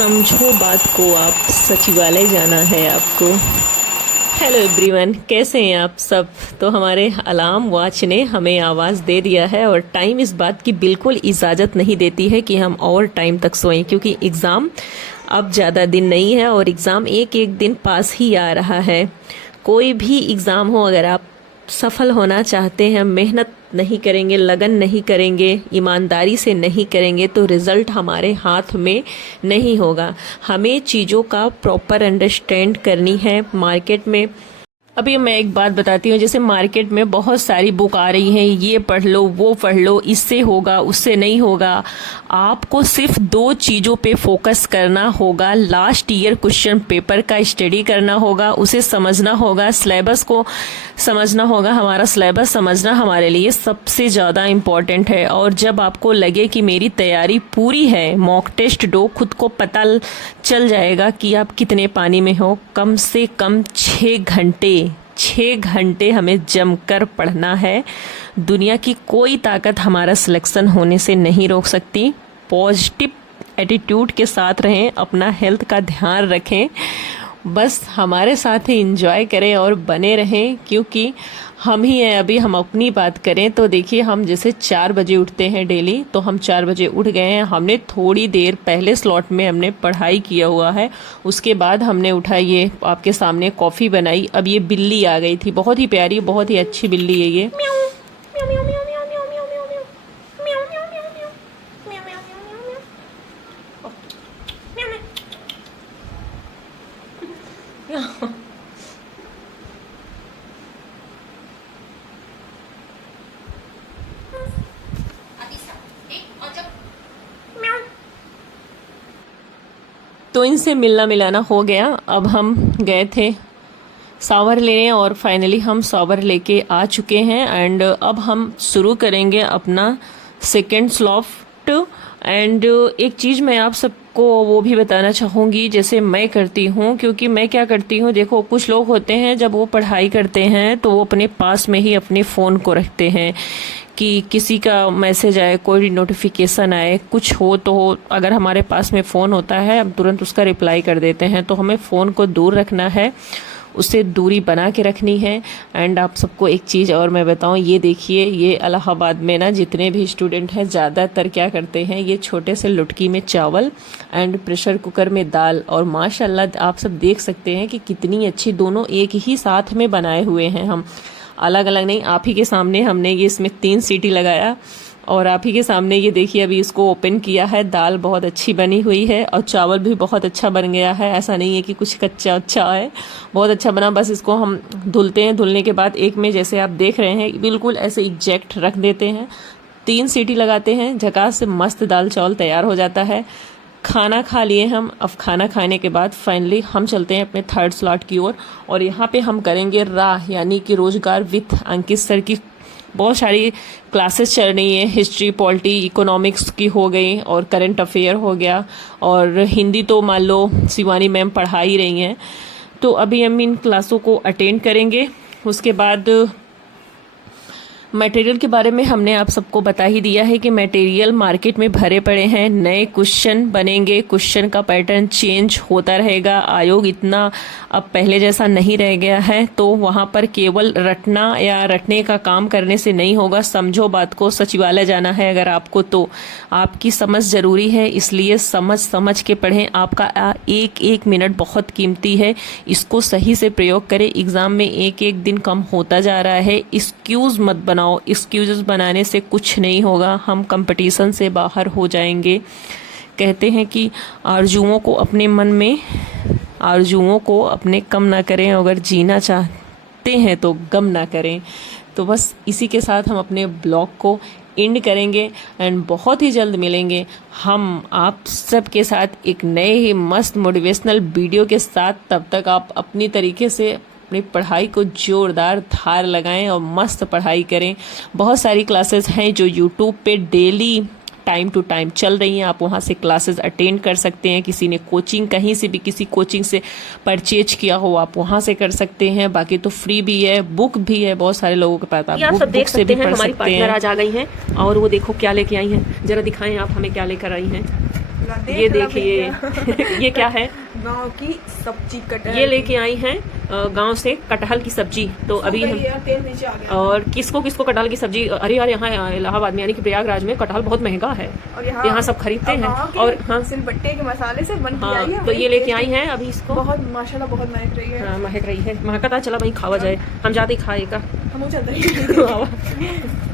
समझो बात को आप, सचिवालय जाना है आपको। हेलो एवरीवन, कैसे हैं आप सब। तो हमारे अलार्म वॉच ने हमें आवाज़ दे दिया है और टाइम इस बात की बिल्कुल इजाज़त नहीं देती है कि हम और टाइम तक सोएं, क्योंकि एग्ज़ाम अब ज़्यादा दिन नहीं है और एग्ज़ाम एक एक दिन पास ही आ रहा है। कोई भी एग्ज़ाम हो, अगर आप सफल होना चाहते हैं, मेहनत नहीं करेंगे, लगन नहीं करेंगे, ईमानदारी से नहीं करेंगे, तो रिज़ल्ट हमारे हाथ में नहीं होगा। हमें चीज़ों का प्रॉपर अंडरस्टैंड करनी है। मार्केट में अभी मैं एक बात बताती हूँ, जैसे मार्केट में बहुत सारी बुक आ रही हैं, ये पढ़ लो, वो पढ़ लो, इससे होगा, उससे नहीं होगा। आपको सिर्फ दो चीज़ों पे फोकस करना होगा। लास्ट ईयर क्वेश्चन पेपर का स्टडी करना होगा, उसे समझना होगा, सिलेबस को समझना होगा। हमारा सिलेबस समझना हमारे लिए सबसे ज़्यादा इम्पॉर्टेंट है। और जब आपको लगे कि मेरी तैयारी पूरी है, मॉक टेस्ट दो, खुद को पता चल जाएगा कि आप कितने पानी में हो। कम से कम 6 घंटे हमें जमकर पढ़ना है। दुनिया की कोई ताकत हमारा सिलेक्शन होने से नहीं रोक सकती। पॉजिटिव एटीट्यूड के साथ रहें, अपना हेल्थ का ध्यान रखें, बस हमारे साथ ही एंजॉय करें और बने रहें, क्योंकि हम ही हैं। अभी हम अपनी बात करें तो देखिए, हम जैसे 4 बजे उठते हैं डेली, तो हम 4 बजे उठ गए हैं। हमने थोड़ी देर पहले स्लॉट में हमने पढ़ाई किया हुआ है, उसके बाद हमने उठा, ये आपके सामने कॉफ़ी बनाई। अब ये बिल्ली आ गई थी, बहुत ही प्यारी, बहुत ही अच्छी बिल्ली है ये। तो इनसे मिलना मिलाना हो गया। अब हम गए थे शावर लेने और फाइनली हम शावर लेके आ चुके हैं। एंड अब हम शुरू करेंगे अपना सेकेंड स्लॉट। एंड एक चीज़ मैं आप सबको वो भी बताना चाहूँगी, जैसे मैं करती हूँ, क्योंकि मैं क्या करती हूँ, देखो कुछ लोग होते हैं जब वो पढ़ाई करते हैं तो वो अपने पास में ही अपने फ़ोन को रखते हैं कि किसी का मैसेज आए, कोई नोटिफिकेशन आए, कुछ हो तो हो। अगर हमारे पास में फ़ोन होता है, हम तुरंत उसका रिप्लाई कर देते हैं। तो हमें फ़ोन को दूर रखना है, उससे दूरी बना के रखनी है। एंड आप सबको एक चीज़ और मैं बताऊं, ये देखिए, ये इलाहाबाद में ना जितने भी स्टूडेंट हैं ज़्यादातर क्या करते हैं, ये छोटे से लुटकी में चावल एंड प्रेशर कुकर में दाल, और माशाल्लाह आप सब देख सकते हैं कि कितनी अच्छी, दोनों एक ही साथ में बनाए हुए हैं, हम अलग अलग नहीं। आप ही के सामने हमने ये इसमें 3 सीटी लगाया और आप ही के सामने ये देखिए अभी इसको ओपन किया है। दाल बहुत अच्छी बनी हुई है और चावल भी बहुत अच्छा बन गया है। ऐसा नहीं है कि कुछ कच्चा अच्छा है, बहुत अच्छा बना। बस इसको हम धुलते हैं, धुलने के बाद एक में जैसे आप देख रहे हैं बिल्कुल ऐसे एग्जैक्ट रख देते हैं, 3 सीटी लगाते हैं, झकास से मस्त दाल चावल तैयार हो जाता है। खाना खा लिए हम। अब खाना खाने के बाद फाइनली हम चलते हैं अपने थर्ड स्लॉट की ओर और यहाँ पे हम करेंगे राह, यानी कि रोजगार विथ अंकित सर की बहुत सारी क्लासेस चल रही हैं। हिस्ट्री, पॉलिटी, इकोनॉमिक्स की हो गई और करंट अफेयर हो गया, और हिंदी तो मान लो शिवानी मैम पढ़ा ही रही हैं। तो अभी हम इन क्लासों को अटेंड करेंगे। उसके बाद मटेरियल के बारे में हमने आप सबको बता ही दिया है कि मटेरियल मार्केट में भरे पड़े हैं, नए क्वेश्चन बनेंगे, क्वेश्चन का पैटर्न चेंज होता रहेगा। आयोग इतना अब पहले जैसा नहीं रह गया है, तो वहाँ पर केवल रटना या रटने का काम करने से नहीं होगा। समझो बात को, सचिवालय जाना है अगर आपको, तो आपकी समझ ज़रूरी है, इसलिए समझ के पढ़ें। आपका एक एक मिनट बहुत कीमती है, इसको सही से प्रयोग करें। एग्ज़ाम में एक एक दिन कम होता जा रहा है, एक्सक्यूज़ मत बनाओ। एक्सक्यूजेस बनाने से कुछ नहीं होगा, हम कंपटीशन से बाहर हो जाएंगे। कहते हैं कि आरजुओं को अपने कम ना करें, अगर जीना चाहते हैं तो गम ना करें। तो बस इसी के साथ हम अपने ब्लॉग को एंड करेंगे एंड बहुत ही जल्द मिलेंगे हम आप सब के साथ एक नए ही मस्त मोटिवेशनल वीडियो के साथ। तब तक आप अपनी तरीके से अपनी पढ़ाई को जोरदार धार लगाएं और मस्त पढ़ाई करें। बहुत सारी क्लासेस हैं जो यूट्यूब पे डेली टाइम टू टाइम चल रही हैं, आप वहाँ से क्लासेस अटेंड कर सकते हैं। किसी ने कोचिंग कहीं से भी किसी कोचिंग से परचेज किया हो, आप वहाँ से कर सकते हैं। बाकी तो फ्री भी है, बुक भी है, बहुत सारे लोगों के पास आप बुक से भी पढ़ सकते हैं। हमारी पार्टनर आज आ गई हैं और वो देखो क्या लेके आई हैं, जरा दिखाएं आप हमें क्या लेकर आई हैं। माशाल्लाह। ये देखिए ये क्या है? गांव की सब्जी कटहल। ये लेके आई हैं गांव से कटहल की सब्जी। तो अभी हम तेल नीचे आ गया। और किसको किसको कटहल की सब्जी, अरे यार यहाँ इलाहाबाद में यानी कि प्रयागराज में कटहल बहुत महंगा है और यहाँ सब खरीदते हैं। और हाँ सिलबट्टे के मसाले से बन के आई है। तो ये लेके आई हैं अभी इसको। बहुत माशाल्लाह बहुत महक रही है। हाँ महक रही है, महकता चला भाई खावा जाए, हम जाते ही खाएगा। हम चलते हैं।